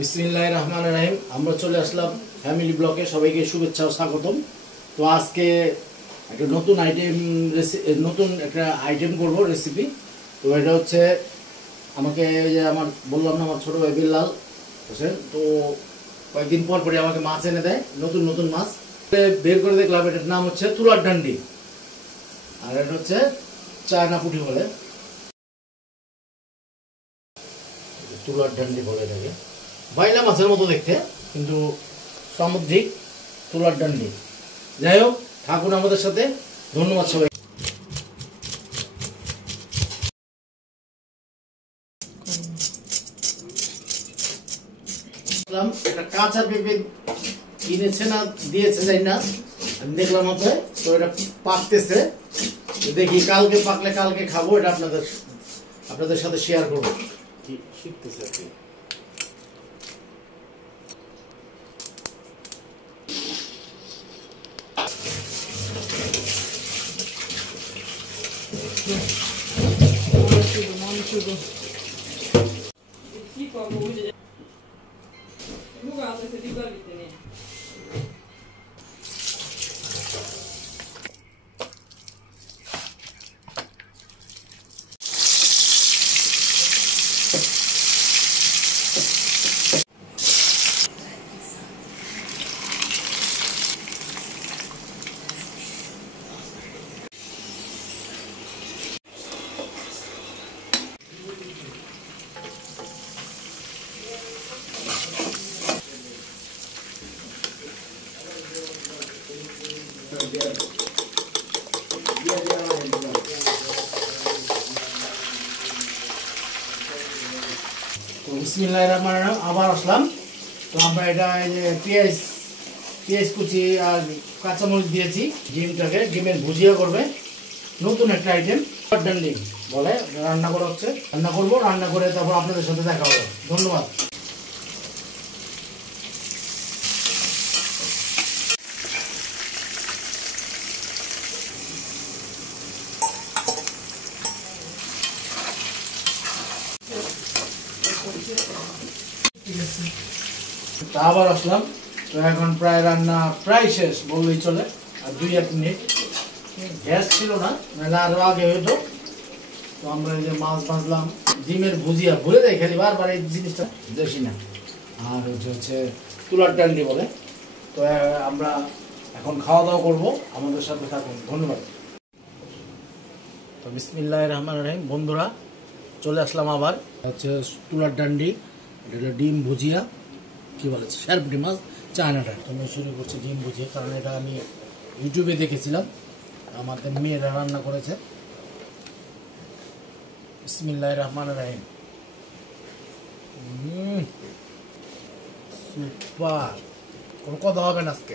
বিসমিল্লাহির রহমানির রহিম। আমরা চলে আসলাম ফ্যামিলি ব্লকে। সবাইকে শুভেচ্ছা ও স্বাগতম। তো আজকে একটা নতুন একটা আইটেম করব, রেসিপি। তো এটা হচ্ছে আমাকে যে আমার বললাম না, আমার ছোটো ভাই বিল্লাল হোসেন, তো কয়েকদিন পর পরই আমাকে মাছ এনে দেয়, নতুন নতুন মাছ বের করে দেখলাম। এটার নাম হচ্ছে তুলার ডান্ডি, আর এটা হচ্ছে চায়না পুঁটি বলে, তুলার ডান্ডি বলে এটাকে। বাইলা মাছের মতো দেখতে, কিন্তু সামুদ্রিক তুলার ডান্ডি। যাই হোক, থাকুন আমাদের সাথে। ধন্যবাদ সবাই। একটা কাঁচা পেঁপে কিনেছে না দিয়েছে, যাই না, আমি দেখলাম মাথায়। তো এটা পাকতেছে, দেখি কালকে পাকলে কালকে খাবো। এটা আপনাদের সাথে শেয়ার করবো। কি শিখতেছে আর কি। বিসমিল্লাহির রহমানির রহিম। আবার আসলাম। তো আমরা এটা পেঁয়াজ কুচি আর কাঁচামরিচ দিয়েছি। ডিমের ভুজিয়া করবে, নতুন একটা আইটেম ডান্ডি বলে। রান্না করা হচ্ছে, রান্না করে তারপর আপনাদের সাথে দেখা হবে। ধন্যবাদ। আবার আসলাম। তো এখন প্রায় রান্না প্রায় শেষ বললেই চলে, আর 2-1 মিনিট। গ্যাস ছিল না, নাহলে আরো আগে হইতো। তো আমরা এই যে মাছ ভাজলাম, ডিমের ভুজিয়া, ভুলে যাই খালি বারবার এই জিনিসটা, দেখি না। আর হচ্ছে তুলার ডান্ডি বলে। তো আমরা এখন খাওয়া দাওয়া করবো, আমাদের সাথে থাকুন। ধন্যবাদ। তো বিসমিল্লাহির রহমানির রহিম। বন্ধুরা, চলে আসলাম আবার। হচ্ছে তুলার ডান্ডি, এটা ডিম ভুজিয়া, কি বলে শ্যারপুটি মাছ, চায়নাটা। আমি শুরু করছি ডিম ভুজিয়া, কারণ এটা আমি ইউটিউবে দেখেছিলাম, আমাদের মেয়েরা রান্না করেছে। বিসমিল্লাহির রহমানির রহিম। সুপার, কোনো কথা হবে না আজকে।